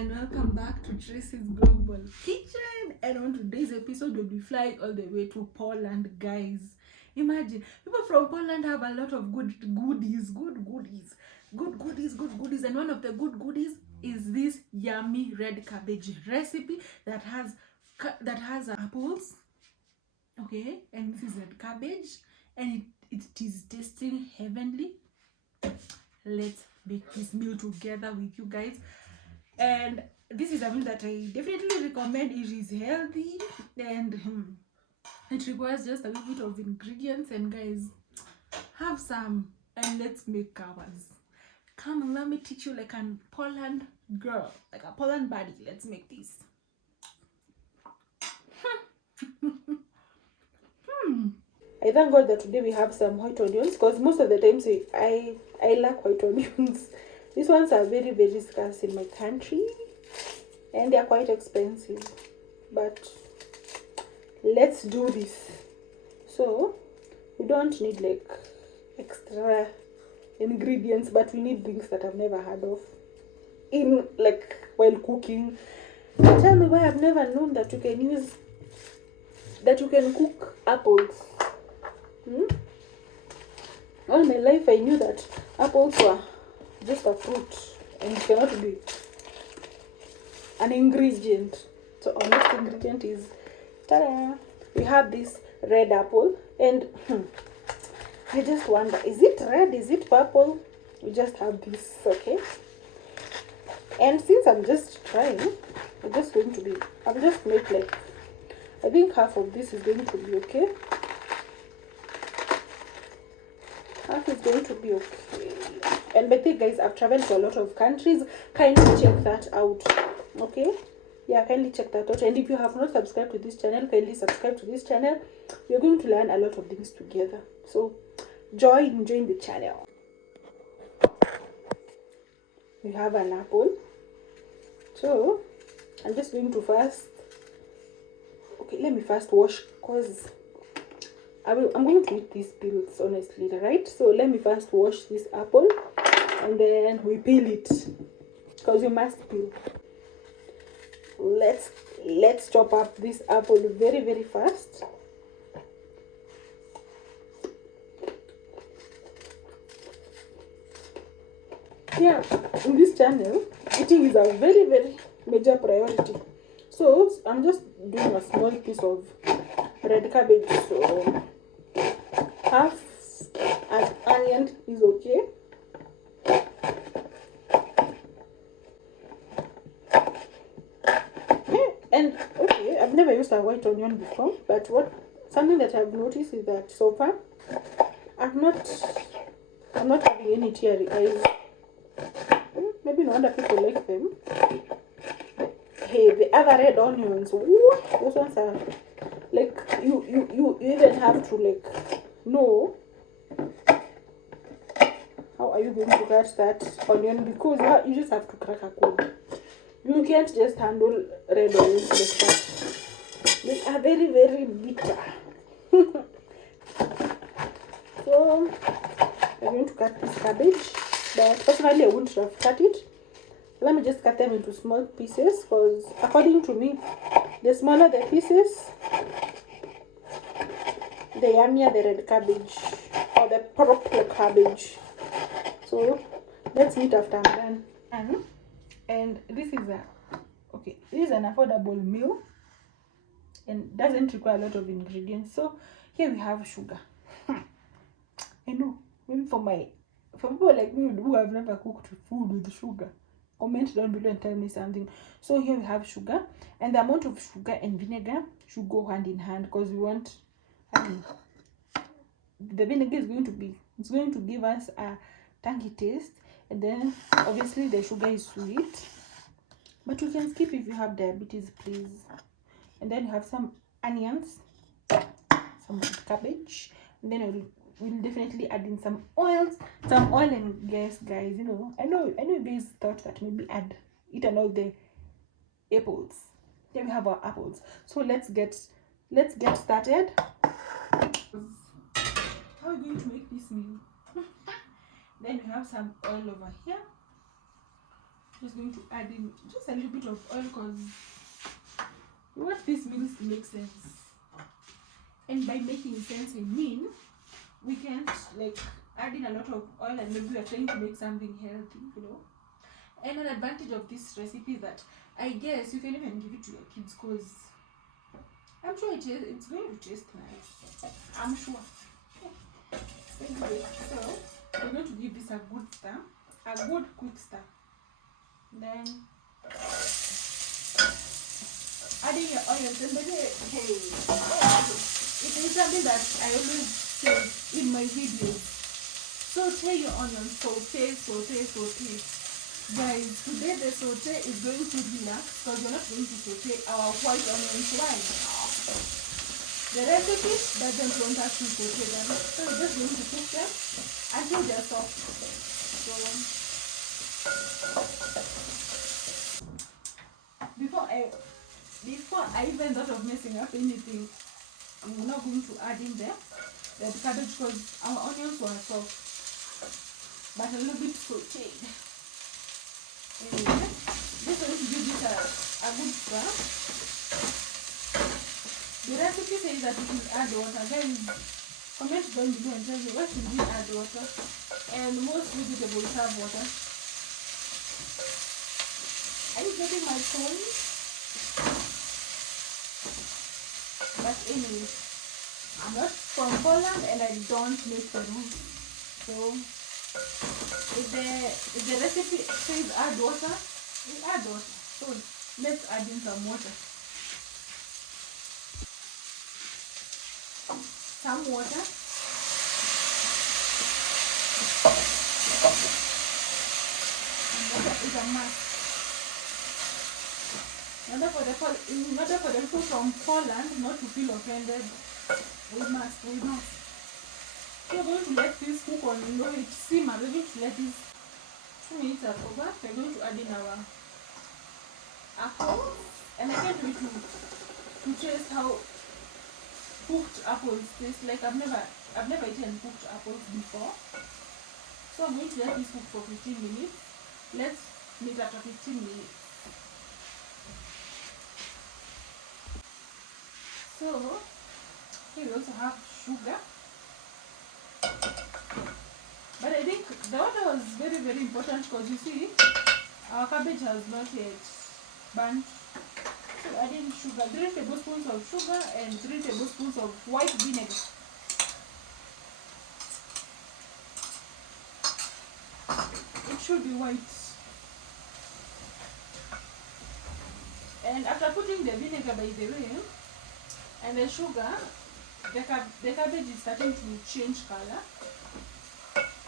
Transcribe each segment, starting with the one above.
and welcome back to Tracy's Global Kitchen. And on today's episode, we'll be flying all the way to Poland, guys. Imagine, people from Poland have a lot of good goodies. And one of the good goodies is this yummy red cabbage recipe that has apples, okay, and this is red cabbage, and it is tasting heavenly. Let's make this meal together with you guys. And this is a meal that I definitely recommend. It is healthy and it requires just a little bit of ingredients. And guys, have some and let's make ours. Come and let me teach you like a Poland girl, like a Poland buddy. Let's make this. I thank God that today we have some white onions, because most of the times I lack white onions. These ones are very, very scarce in my country and they are quite expensive, but let's do this. So we don't need like extra ingredients, but we need things that I've never heard of in like while cooking. Tell me why I've never known that you can cook apples. All my life I knew that apples were just a fruit and it cannot be an ingredient. So our next ingredient is, ta-da! We have this red apple, and I just wonder, is it red, is it purple? We just have this, okay? And since I'm just trying, I'll just make like, I think half of this is going to be okay. Half is going to be okay. And by the way, guys, I've traveled to a lot of countries. Kindly check that out, okay? Yeah, kindly check that out. And if you have not subscribed to this channel, kindly subscribe to this channel. We're going to learn a lot of things together, so join the channel. We have an apple, so I'm just going to let me first wash, because I'm going to eat these peels, honestly, right? So let me first wash this apple and then we peel it, because you must peel. Let's chop up this apple very, very fast. Yeah, in this channel, eating is a very, very major priority. So I'm just doing a small piece of red cabbage, so half an onion is okay. And okay, I've never used a white onion before, but something that I've noticed is that so far I'm not having any teary eyes. Maybe no other people like them. Hey, the other red onions, those ones are like, you even have to like know how are you going to cut that onion, because you just have to crack a code. You can't just handle red onions like that. They are very, very bitter. So I'm going to cut this cabbage, but personally I wouldn't have cut it. Let me just cut them into small pieces, because according to me, the smaller the pieces, the yummier the red cabbage, or the purple cabbage. So let's meet after I'm done. And this is an affordable meal and doesn't require a lot of ingredients. So here we have sugar. I know, maybe for people like me who have never cooked food with sugar, comment down below and tell me something. So here we have sugar, and the amount of sugar and vinegar should go hand in hand, because we want, the vinegar is going to give us a tangy taste, and then obviously the sugar is sweet, but you can skip if you have diabetes, please. And then you have some onions, some cabbage, and then we'll definitely add in some oil. And guys, you know, I know you guys thought that maybe eat all the apples. Here we have our apples. So let's get started. How are we going to make this meal? Then we have some oil over here. Just going to add in just a little bit of oil because we want these meals to make sense. And by making sense, I mean we can't like add in a lot of oil and maybe we're trying to make something healthy, you know. And an advantage of this recipe is that I guess you can even give it to your kids because I'm sure it's going to taste nice. I'm sure. Anyway, so we're going to give this a good stir, a good quick stir. Then adding your onions, and then hey, it is something that I always say in my videos. Saute your onions, saute. Guys, today the saute is going to relax because we're not going to saute our white onions. Why? The recipe doesn't want us to saute them, so we're just going to cook them until they're soft. So before I even thought of messing up anything, I'm not going to add in there the cabbage because our onions were soft, but a little bit sauteed. Anyway, just going to give this a good stir. The recipe says that we should add water. Guys, comment down below and tell me why should we add water? And most vegetables have water. Are you getting my point? But anyway, I'm not from Poland and I don't make the rules. So if the recipe says add water, we add water. So let's add in some water. Some water. And water is a must. In order for the people from Poland not to feel offended, we must. So we're going to let this cook on low heat simmer. We're going to let this 2 minutes are over. We're going to add in our apples. And I can't wait to taste how cooked apples taste. Like I've never eaten cooked apples before. So I'm going to let this cook for 15 minutes. Let's meet after 15 minutes. So here we also have sugar. But I think the water was very, very important because you see our cabbage has not yet burnt. So add in sugar, 3 tablespoons of sugar and 3 tablespoons of white vinegar. It should be white. And after putting the vinegar, by the way, and the sugar, the cabbage is starting to change color.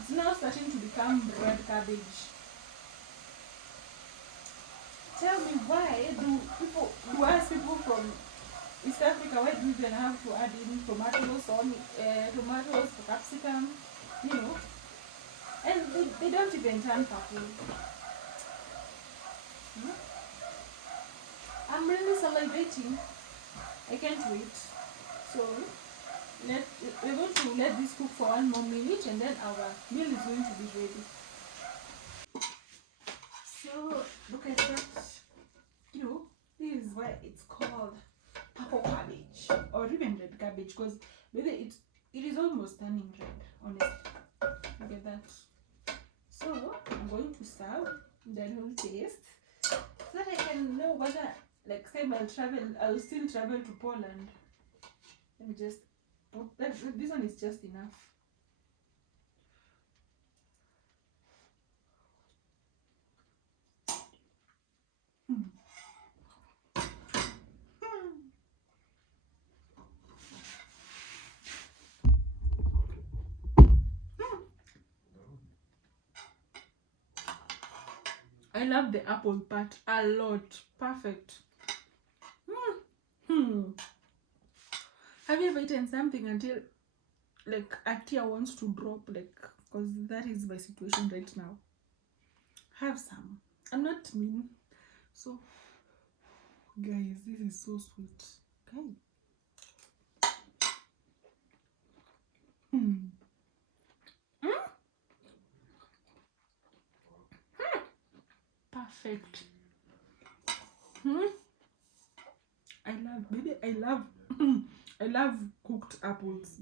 It's now starting to become red cabbage. Tell me, why do ask people from East Africa, why do we even have to add in tomatoes, tomatoes, capsicum, you know? And they don't even turn purple. I'm really salivating. I can't wait. So we're going to let this cook for 1 more minute and then our meal is going to be ready. So look at that. You know, this is why it's called purple cabbage or even red cabbage because it is almost turning red, honestly. Look at that. So I'm going to serve, then we'll taste so that I can know whether next time I'll still travel to Poland. Let me just put that. This one is just enough. I love the apple part a lot. Perfect. Have you ever eaten something until like a tear wants to drop, like, because that is my situation right now? Have some. I'm not mean. So guys, this is so sweet. Okay. Perfect. perfect. I love I love cooked apples.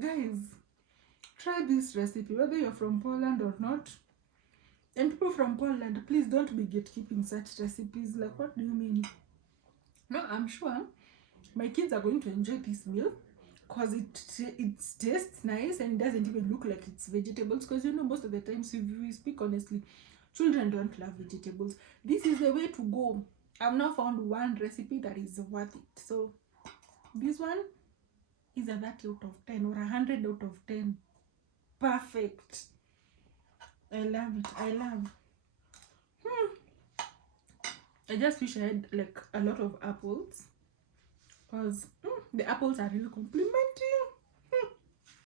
Guys, try this recipe whether you're from Poland or not. And people from Poland, please don't be gatekeeping such recipes. Like, what do you mean? No, I'm sure my kids are going to enjoy this meal because it tastes nice and doesn't even look like it's vegetables, because you know most of the times, if we speak honestly, children don't love vegetables. This is the way to go. I've now found one recipe that is worth it. So this one is a 30 out of 10 or 100 out of 10. Perfect. I love it. I love. I just wish I had like a lot of apples, because the apples are really complimenting.